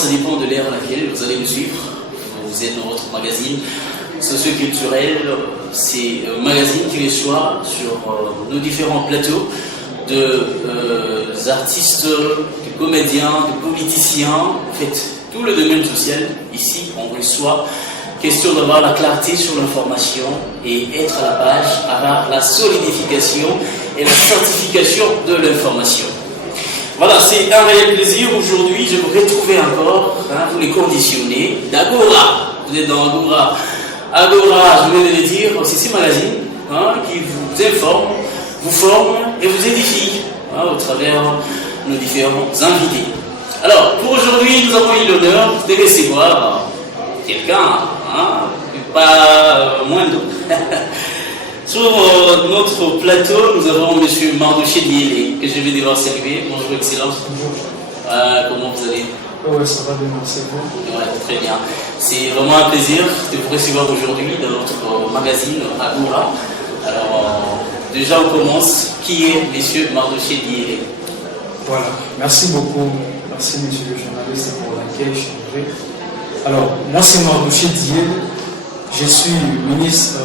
ça dépend de l'ère à laquelle vous allez me suivre. Vous êtes dans votre magazine socio-culturel. C'est un magazine qui reçoit sur nos différents plateaux des artistes, des comédiens, des politiciens, en fait, tout le domaine social. Ici, on reçoit question d'avoir la clarté sur l'information et être à la page, avoir la solidification et la certification de l'information. Voilà, c'est un réel plaisir. Aujourd'hui, je vous retrouver encore, vous les conditionnés, d'Agora. Vous êtes dans Agora. Agora, je viens de le dire, c'est ce magazine qui vous informe, vous forme et vous édifie au travers de nos différents invités. Alors, pour aujourd'hui, nous avons eu l'honneur de recevoir quelqu'un, pas moindre. Sur notre plateau, nous avons M. Mardoché Diélé, que je vais devoir saluer. Bonjour, Excellence. Bonjour. Comment vous allez? Oui, ça va bien, merci vous. Ouais, très bien. C'est vraiment un plaisir de vous recevoir aujourd'hui dans notre magazine Agora. Alors, déjà, on commence. Qui est M. Mardoché Diélé? Voilà, merci beaucoup. Merci, monsieur le journaliste, pour l'accueil changé. Alors, moi, c'est Mardoché Diélé. Je suis ministre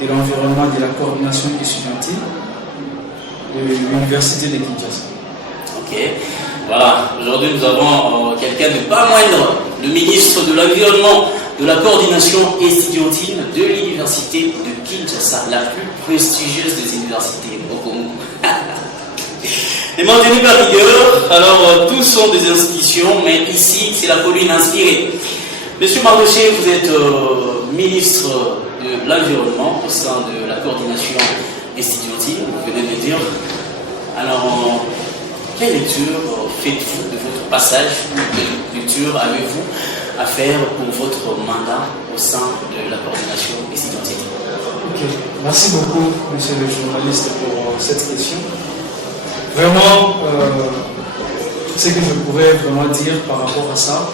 de l'Environnement et de la Coordination étudiantine de l'Université de Kinshasa. Ok, voilà. Aujourd'hui, nous avons quelqu'un de pas moindre, le ministre de l'Environnement, de la Coordination étudiantine de l'Université de Kinshasa, la plus prestigieuse des universités au Congo. Et maintenu par rigueur, alors tous sont des institutions, mais ici, c'est la colline inspirée. Monsieur Mardoché, vous êtes ministre de l'Environnement au sein de la coordination estudiantine, vous venez de le dire. Alors, quelle lecture faites-vous de votre passage ou quelle lecture avez-vous à faire pour votre mandat au sein de la coordination estudiantine? Ok, merci beaucoup, monsieur le journaliste, pour cette question. Vraiment, ce que je pourrais vraiment dire par rapport à ça,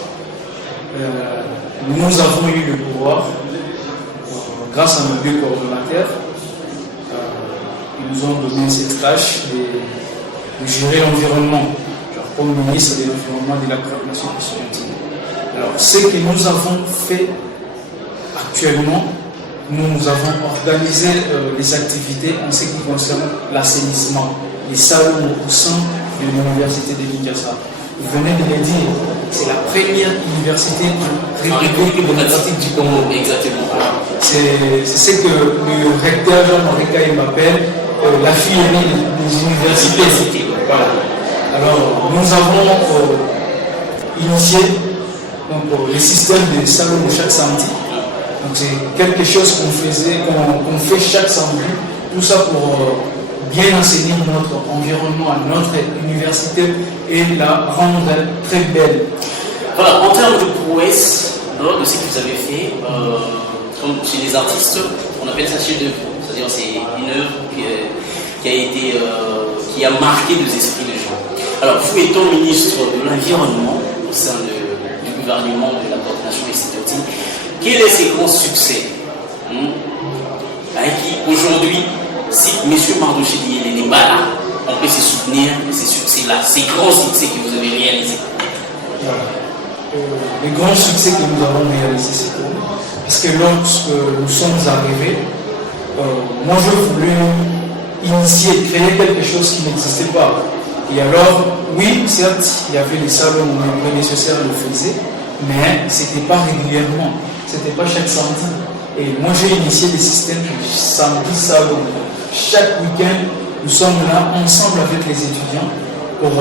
nous avons eu le pouvoir, grâce à nos deux coordonnateurs, ils nous ont donné cette tâche de gérer l'environnement, comme ministre de l'Environnement et de la Coordination étudiantine. Alors, ce que nous avons fait actuellement, nous avons organisé les activités en ce qui concerne l'assainissement, les salons au sein de l'Université de Kinshasa. Vous venez de le dire, c'est la première université en République démocratique du Congo. Exactement. C'est ce que le recteur Jean-Marie Kaye m'appelle la fille aînée des universités. Voilà. Alors, nous avons initié le système de salon de chaque samedi. Donc, c'est quelque chose qu'on fait chaque samedi. Tout ça pour bien enseigner notre environnement à notre université et la rendre très belle. Voilà, en termes de prouesse, de ce que vous avez fait, comme chez les artistes, on appelle ça chef-d'œuvre. C'est-à-dire c'est une œuvre qui a marqué les esprits des gens. Alors, vous étant ministre de l'Environnement au sein du gouvernement de la coordination estudiantine, quel est ses grands succès qui aujourd'hui, si M. Mardoché Diélé n'est pas là, on peut se soutenir de ces succès-là, ces grands succès que vous avez réalisés? Voilà. Les grands succès que nous avons réalisés, c'est quoi? Parce que lorsque nous sommes arrivés, moi je voulais créer quelque chose qui n'existait pas. Et alors, oui, certes, il y avait les salons où les nécessaires le faisaient, mais ce n'était pas régulièrement, ce n'était pas chaque samedi. Et moi j'ai initié des systèmes de samedi salon. Chaque week-end, nous sommes là ensemble avec les étudiants pour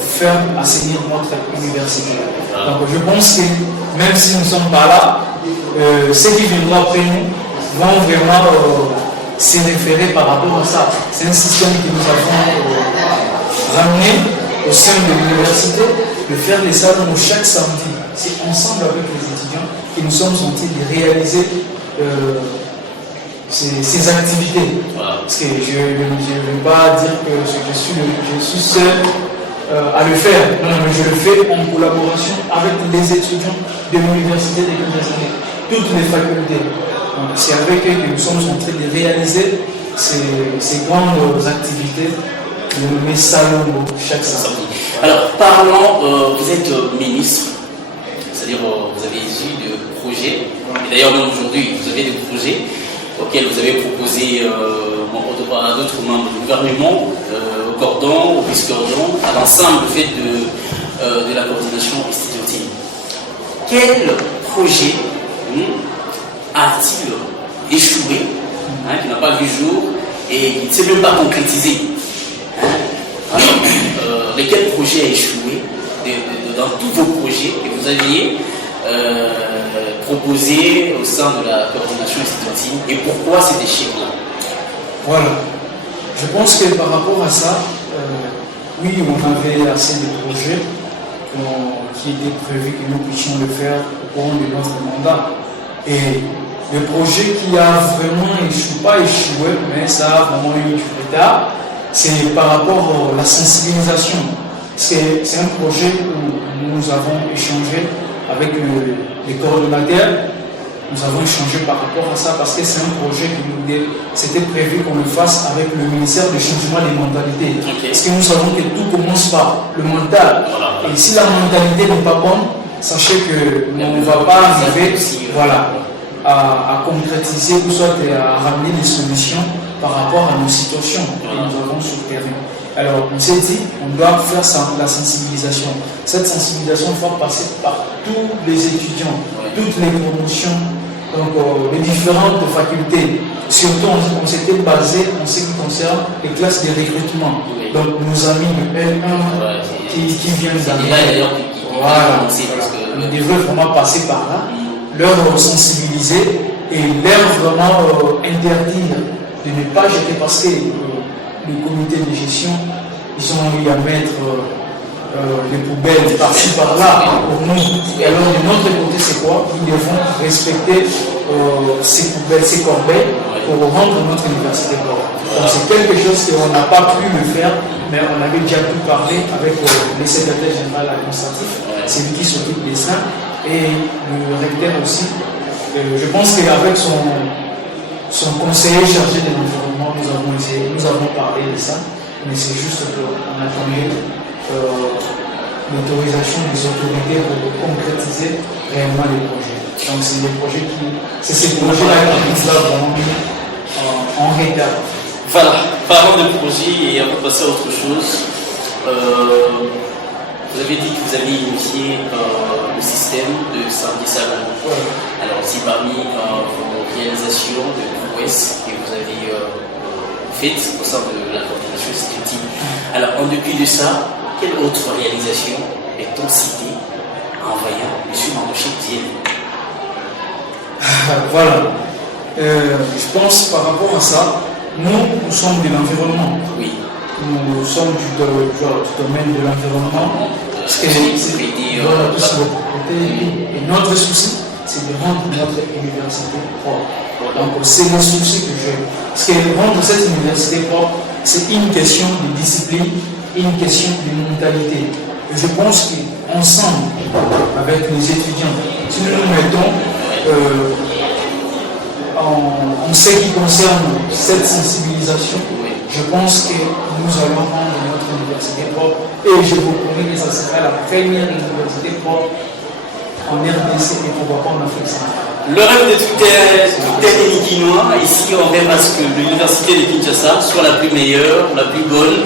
faire assainir notre université. Donc je pense que même si nous ne sommes pas là, ceux qui viendront après nous vont vraiment se référer par rapport à ça. C'est un système que nous avons ramené au sein de l'université, de faire des salons chaque samedi. C'est ensemble avec les étudiants que nous sommes en train de réaliser ces activités. Parce que je ne veux pas dire que je suis seul à le faire. Non, mais je le fais en collaboration avec les étudiants de l'Université de Kinshasa, toutes les facultés. C'est avec eux que nous sommes en train de réaliser ces grandes activités de mes salons chaque samedi. Alors, parlons, vous êtes ministre c'est-à-dire vous avez issu de projets, et d'ailleurs même aujourd'hui vous avez des projets auxquels vous avez proposé à d'autres membres du gouvernement, au cordon, au vice-cordon, à l'ensemble fait de la coordination estudiantine. Quel projet a-t-il échoué, qui n'a pas vu jour et qui ne s'est même pas concrétisé? Quel projet a échoué dans tous vos projets que vous aviez proposés au sein de la coordination estudiantine, et pourquoi cet échec-là? Voilà. Je pense que par rapport à ça, oui, on avait assez de projets qui étaient prévus que nous puissions le faire au cours de notre mandat. Et le projet qui a vraiment échoué, pas échoué, mais ça a vraiment eu du retard, c'est par rapport à la sensibilisation. C'est un projet où nous avons échangé avec les coordonnateurs. Nous avons échangé par rapport à ça parce que c'est un projet qui c'était prévu qu'on le fasse avec le ministère du changement des mentalités. Okay. Parce que nous savons que tout commence par le mental. Voilà. Et si la mentalité n'est pas bonne, sachez qu'on ne va pas arriver à concrétiser ou soit à ramener des solutions par rapport à nos situations que nous avons sur le terrain. Alors, on s'est dit, on doit faire la sensibilisation. Cette sensibilisation doit passer par tous les étudiants, toutes les promotions, donc les différentes facultés. Surtout, on s'était basé en ce qui concerne les classes de recrutement. Donc, nos amis de L1 qui viennent d'arriver. Voilà. On devrait vraiment passer par là, leur sensibiliser et leur vraiment interdire de ne pas jeter, parce que le comité de gestion, ils ont eu à mettre les poubelles par-ci par-là pour nous. Et alors de notre côté, c'est quoi? Nous devons respecter ces poubelles, ces corbeilles pour rendre notre université propre. Donc c'est quelque chose qu'on n'a pas pu le faire, mais on avait déjà pu parler avec le secrétaire général administratif, c'est lui qui s'occupe de ça, et le recteur aussi. Je pense qu'avec son conseiller chargé de l'environnement, nous avons parlé de ça, mais c'est juste qu'on attendait l'autorisation des autorités pour concrétiser réellement les projets. Donc c'est ces projets-là qui nous ont vraiment mis en retard. Voilà, parlons de projet et on va passer à autre chose. Vous avez dit que vous avez initié le système de samedi salon. Alors, si parmi vos réalisations de prouesses que vous avez faites au sein de la coordination estudiantine, alors en dépit de ça, quelle autre réalisation est-on cité en voyant M. Mandoché Diène? Voilà. Je pense par rapport à ça, nous sommes de l'environnement. Oui. Nous sommes du domaine de l'environnement. Voilà, tout ce et notre souci, c'est de rendre notre université propre. Donc, c'est le souci que j'ai. Parce que rendre cette université propre, c'est une question de discipline, une question de mentalité. Et je pense qu'ensemble, avec les étudiants, si nous nous mettons en ce qui concerne cette sensibilisation, je pense que nous allons rendre notre université propre, et je vous promets que ça sera la première université propre en RDC et pourquoi pas en Afrique centrale. Le rêve de tout est Nikinois. Ici, on rêve à ce que l'université de Kinshasa soit la plus meilleure, la plus bonne,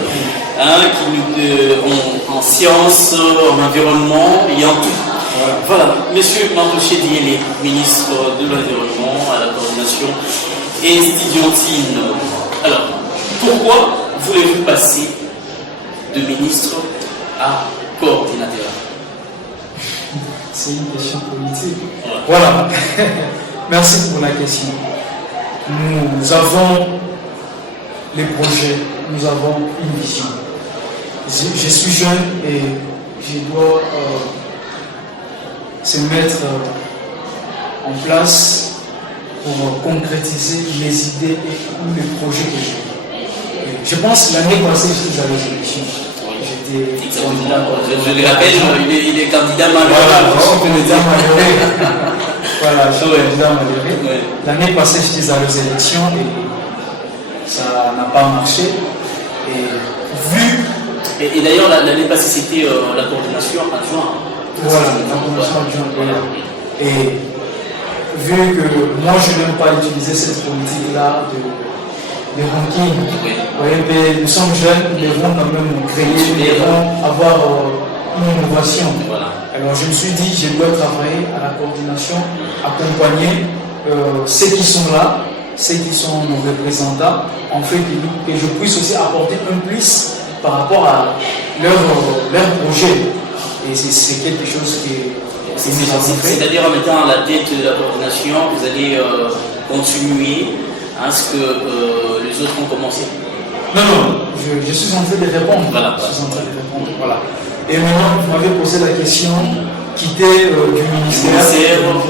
en sciences, en environnement et en tout. Voilà. Monsieur Mandoché Diène, ministre de l'Environnement à la coordination estudiantine. Alors, pourquoi voulez-vous passer de ministre à coordinateur? C'est une question politique. Voilà. Merci pour la question. Nous avons les projets, nous avons une vision. Je suis jeune et je dois se mettre en place pour concrétiser les idées ou les projets que j'ai. Je pense que l'année passée, j'étais à les élections. Je le rappelle, il est candidat majoré. Voilà, je suis candidat majoré. Voilà, je suis candidat majoré. L'année passée, j'étais à les élections et ça n'a pas marché. Et d'ailleurs, l'année passée, c'était la coordination en juin. Voilà, la coordination adjointe. Voilà. Et vu que moi je n'aime pas utiliser cette politique-là de ranking, Oui. vous voyez, mais nous sommes jeunes, nous devons quand même créer, nous devons avoir une innovation. Voilà. Alors je me suis dit, je dois travailler à la coordination, accompagner ceux qui sont là, ceux qui sont nos représentants, en fait que je puisse aussi apporter un plus par rapport à leur projet. Et c'est quelque chose que nous avons fait. C'est-à-dire en mettant à la tête de la coordination, vous allez continuer à ce que les autres ont commencé. Non, je suis en train de répondre. Voilà. Je suis en train de répondre. Voilà. Et maintenant, vous m'avez posé la question quitter du ministère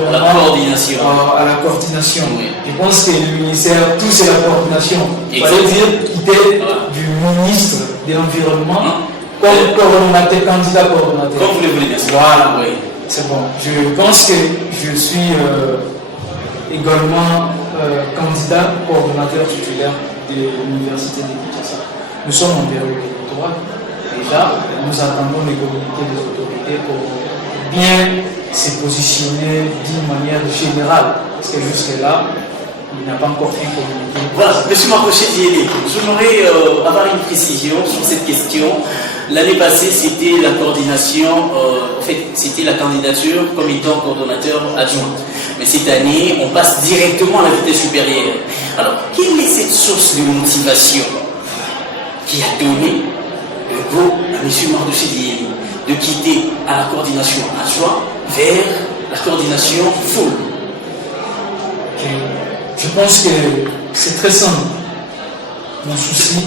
à la coordination. À la coordination. Oui. Je pense que le ministère, tout c'est la coordination. Il fallait Exactement. dire quitter du ministre de l'Environnement comme coordonnateur, candidat coordonnateur. Comme vous le voulez bien sûr. Voilà, Oui. c'est bon. Je pense que je suis également candidat coordonnateur titulaire de l'Université de Kinshasa. Nous sommes en période électorale. Déjà, nous attendons les communiqués des autorités pour bien se positionner d'une manière générale. Parce que jusque-là, il n'a pas encore fait communiqué. Voilà, M. Marcoché Diélé, j'aimerais avoir une précision sur cette question. L'année passée, c'était la coordination, en fait, c'était la candidature comme étant coordonnateur adjoint. Mais cette année, on passe directement à la vitesse supérieure. Alors, quelle est cette source de motivation qui a donné le go à M. Marcoché Diélé de quitter à la coordination adjoint vers la coordination full? Je pense que c'est très simple. Mon souci,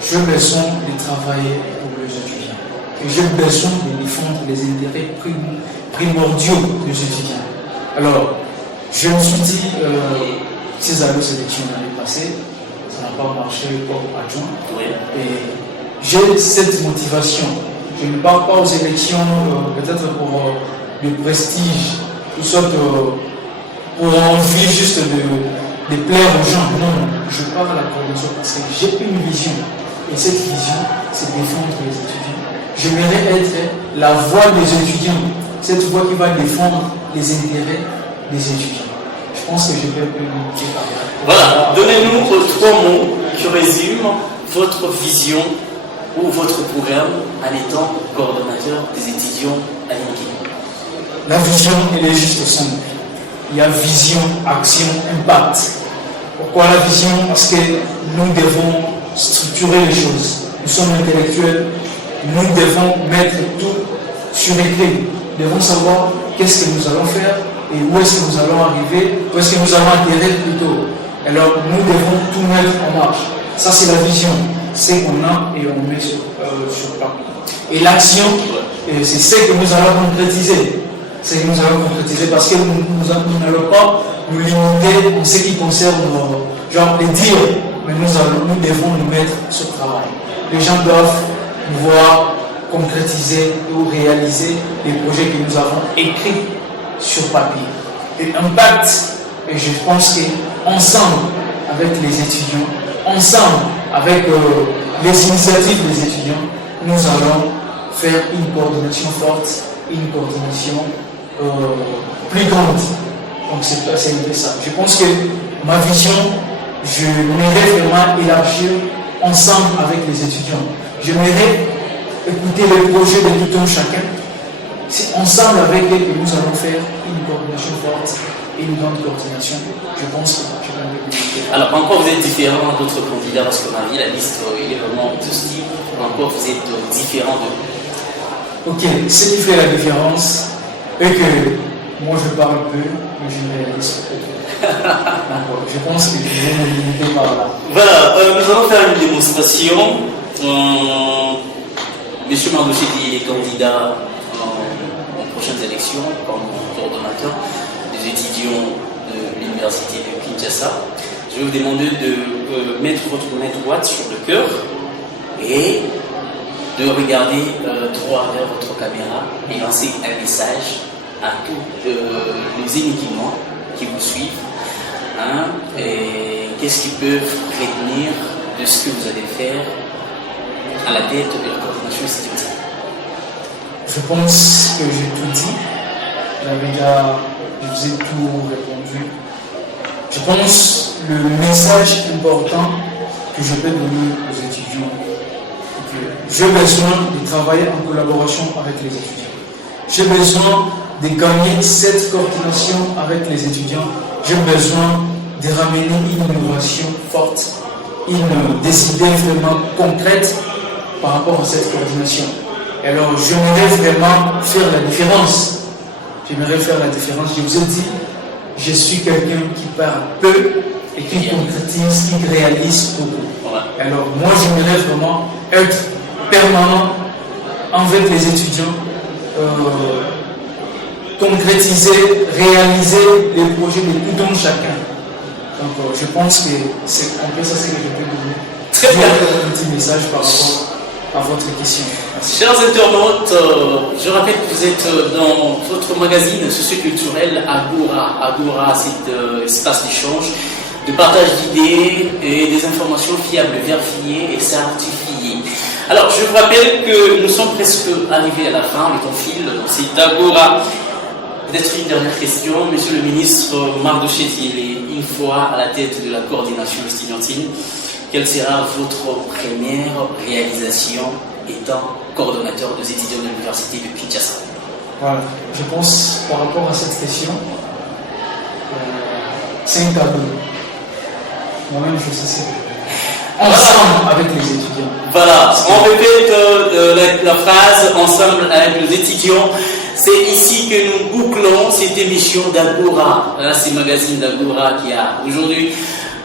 j'ai besoin de travailler pour les étudiants. Et j'ai besoin de défendre les intérêts primordiaux des étudiants. Alors, je me suis dit, ces années sélection l'année passée, ça n'a pas marché comme adjoint. Oui. Et j'ai cette motivation. Je ne pars pas aux élections peut-être pour le prestige, ou soit pour envie juste de plaire aux gens. Non, je pars à la coordination parce que j'ai une vision. Et cette vision, c'est défendre les étudiants. J'aimerais être la voix des étudiants, cette voix qui va défendre les intérêts des étudiants. Je pense que je vais communiquer par là. Voilà, donnez-nous 3 mots qui résument votre vision ou votre programme en étant coordonnateur des étudiants à l'INKI. La vision, elle est juste simple. Il y a vision, action, impact. Pourquoi la vision? Parce que nous devons structurer les choses. Nous sommes intellectuels, nous devons mettre tout sur écrit. Nous devons savoir qu'est-ce que nous allons faire et où est-ce que nous allons arriver, où est-ce que nous allons atterrir plutôt. Alors nous devons tout mettre en marche. Ça c'est la vision, c'est qu'on a et on met sur papier. Et l'action, c'est ce que nous allons concrétiser. C'est que nous allons concrétiser parce que nous n'allons pas nous limiter en ce qui concerne genre les dire, mais nous devons nous mettre sur le travail. Les gens doivent pouvoir concrétiser ou réaliser les projets que nous avons écrits sur papier. Et impact, et je pense qu'ensemble avec les étudiants, ensemble avec les initiatives des étudiants, nous allons faire une coordination forte, une coordination plus grande. Donc c'est ça. Je pense que ma vision, j'aimerais vraiment élargir ensemble avec les étudiants. J'aimerais écouter les projets de tout un chacun. C'est ensemble avec eux que nous allons faire une coordination forte et une grande coordination. Je pense que je vais communiquer. Alors, encore vous êtes différent d'autres candidats parce qu'on a vu la liste, il est vraiment tout ce qui. Encore vous êtes différent de. Ok, ce qui fait la différence est que moi je parle peu, mais je réalise peu. Je pense que je vais me limiter par là. Voilà, nous allons faire une démonstration. Monsieur Marcoché est candidat aux prochaines élections comme coordonnateur des étudiants de l'Université de Kinshasa. Je vais vous demander de mettre votre main droite sur le cœur et de regarder droit vers votre caméra et lancer un message à tous les énigmes qui vous suivent. Et qu'est-ce qu'ils peuvent retenir de ce que vous allez faire à la tête de la coordination institutionnelle? Je pense que j'ai tout dit. Je vous ai tout répondu. Je pense que le message important que je peux donner aux étudiants, c'est que j'ai besoin de travailler en collaboration avec les étudiants. J'ai besoin de gagner cette coordination avec les étudiants. J'ai besoin de ramener une innovation forte, des idées vraiment concrètes par rapport à cette coordination. Alors, j'aimerais vraiment faire la différence. Je vous ai dit, je suis quelqu'un qui parle peu et qui concrétise, qui réalise beaucoup. Alors, moi, j'aimerais vraiment être permanent avec les étudiants, concrétiser, réaliser les projets de tout un chacun. Donc, je pense que c'est un peu ça que je peux donner. Très bien. Un petit message par rapport à votre question. Merci. Chers internautes, je rappelle que vous êtes dans votre magazine socioculturel Agora. Agora, c'est espace d'échange, de partage d'idées et des informations fiables, vérifiées et certifiées. Alors, je vous rappelle que nous sommes presque arrivés à la fin avec ton fil. C'est Agora. Peut-être une dernière question, Monsieur le ministre Mardoché Diélé, une fois à la tête de la coordination estudiantine, quelle sera votre première réalisation étant coordonnateur des étudiants de l'université de Kinshasa? Voilà, je pense par rapport à cette question, c'est un tableau. Moi-même, je sais ça. Ensemble avec les étudiants. Voilà, on répète la phrase ensemble avec les étudiants. C'est ici que nous bouclons cette émission d'Agora. C'est le magazine d'Agora qui a aujourd'hui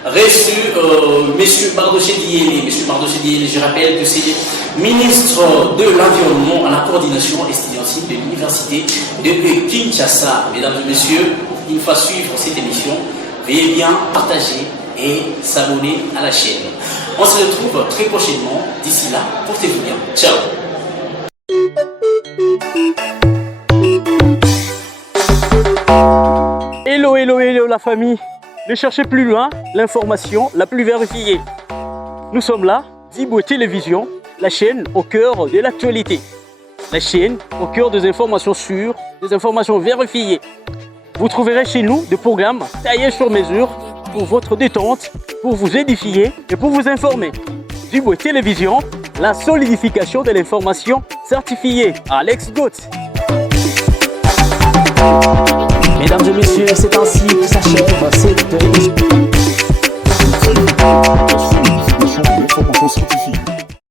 reçu M. Mardoché Diélé. M. Mardoché Diélé, je rappelle que c'est ministre de l'Environnement à la coordination estudiantine de l'université de Kinshasa. Mesdames et messieurs, une fois suivre cette émission, veuillez bien partager et s'abonner à la chaîne. On se retrouve très prochainement. D'ici là, portez-vous bien. Ciao. Hello, hello, hello la famille. Ne cherchez plus loin l'information la plus vérifiée. Nous sommes là, Diboué Télévision, la chaîne au cœur de l'actualité. La chaîne au cœur des informations sûres, des informations vérifiées. Vous trouverez chez nous des programmes taillés sur mesure pour votre détente, pour vous édifier et pour vous informer. Diboué Télévision, la solidification de l'information certifiée. Alex Goth. Mesdames et messieurs, c'est ainsi que s'achève cette émission.